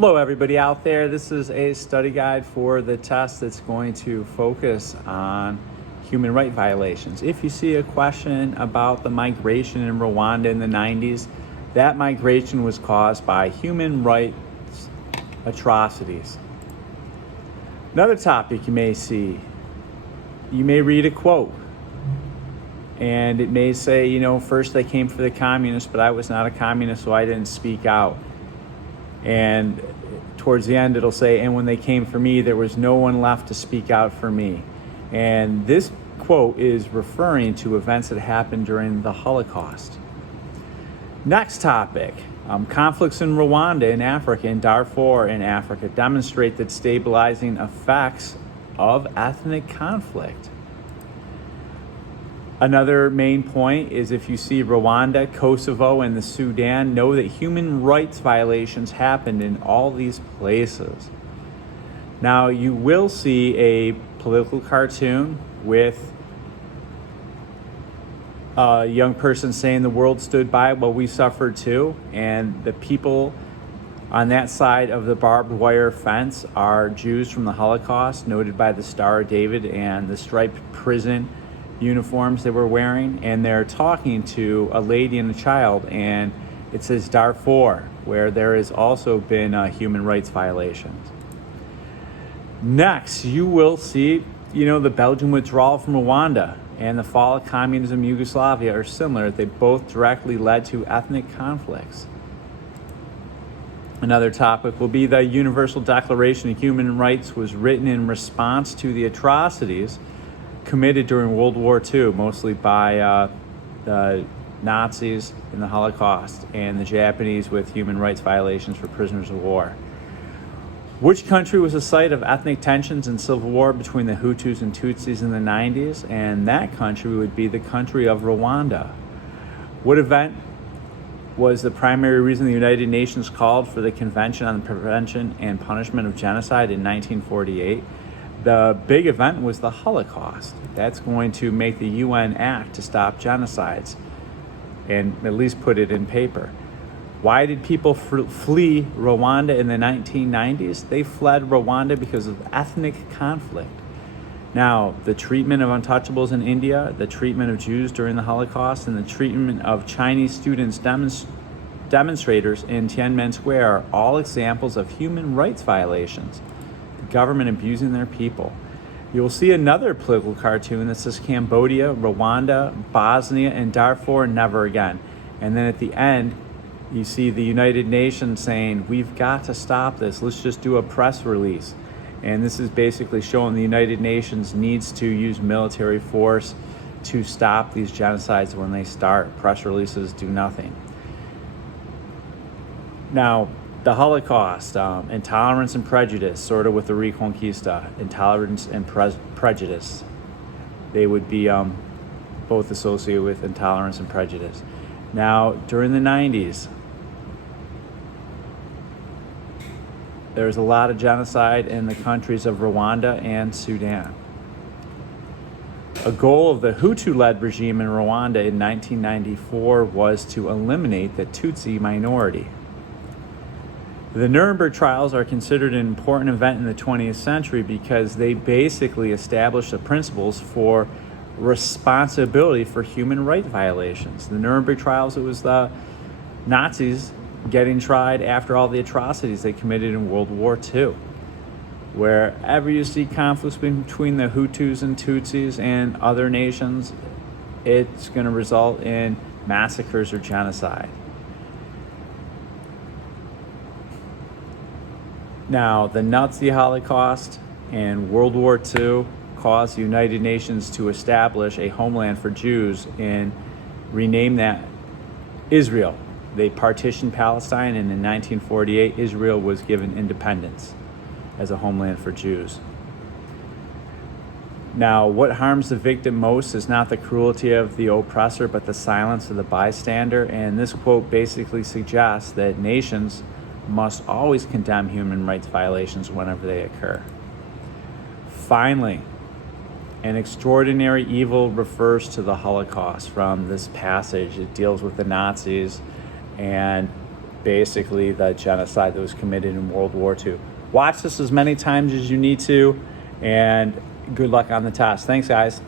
Hello everybody out there. This is a study guide for the test that's going to focus on human rights violations. If you see a question about the migration in Rwanda in the 90s, that migration was caused by human rights atrocities. Another topic you may see, you may read a quote and it may say, first they came for the communists, but I was not a communist, so I didn't speak out. And towards the end, it'll say, and when they came for me, there was no one left to speak out for me. And this quote is referring to events that happened during the Holocaust. Next topic, conflicts in Rwanda in Africa and Darfur in Africa demonstrate that stabilizing effects of ethnic conflict. Another main point is if you see Rwanda, Kosovo, and the Sudan, know that human rights violations happened in all these places. Now, you will see a political cartoon with a young person saying the world stood by while we suffered too, and the people on that side of the barbed wire fence are Jews from the Holocaust, noted by the Star of David and the striped prison uniforms they were wearing, and they're talking to a lady and a child, and it says Darfur, where there has also been human rights violations. Next, you will see, the Belgian withdrawal from Rwanda and the fall of communism in Yugoslavia are similar. They both directly led to ethnic conflicts. Another topic will be the Universal Declaration of Human Rights was written in response to the atrocities committed during World War II, mostly by the Nazis in the Holocaust and the Japanese with human rights violations for prisoners of war. Which country was the site of ethnic tensions and civil war between the Hutus and Tutsis in the 90s? And that country would be the country of Rwanda. What event was the primary reason the United Nations called for the Convention on the Prevention and Punishment of Genocide in 1948? The big event was the Holocaust. That's going to make the UN act to stop genocides and at least put it in paper. Why did people flee Rwanda in the 1990s? They fled Rwanda because of ethnic conflict. Now, the treatment of untouchables in India, the treatment of Jews during the Holocaust, and the treatment of Chinese students, demonstrators in Tiananmen Square are all examples of human rights violations. Government abusing their people. You will see another political cartoon that says Cambodia, Rwanda, Bosnia, and Darfur never again. And then at the end, you see the United Nations saying, we've got to stop this. Let's just do a press release. And this is basically showing the United Nations needs to use military force to stop these genocides when they start. Press releases do nothing. Now, the Holocaust, intolerance and prejudice, sort of with the Reconquista, intolerance and prejudice. They would be both associated with intolerance and prejudice. Now, during the 90s, there was a lot of genocide in the countries of Rwanda and Sudan. A goal of the Hutu-led regime in Rwanda in 1994 was to eliminate the Tutsi minority. The Nuremberg trials are considered an important event in the 20th century because they basically established the principles for responsibility for human rights violations. The Nuremberg trials, it was the Nazis getting tried after all the atrocities they committed in World War II. Wherever you see conflicts between the Hutus and Tutsis and other nations, it's going to result in massacres or genocide. Now, the Nazi Holocaust and World War II caused the United Nations to establish a homeland for Jews and rename that Israel. They partitioned Palestine, and in 1948, Israel was given independence as a homeland for Jews. Now, what harms the victim most is not the cruelty of the oppressor, but the silence of the bystander. And this quote basically suggests that nations must always condemn human rights violations whenever they occur. Finally, an extraordinary evil refers to the Holocaust from this passage. It deals with the Nazis and basically the genocide that was committed in World War II. Watch this as many times as you need to, and good luck on the test. Thanks, guys.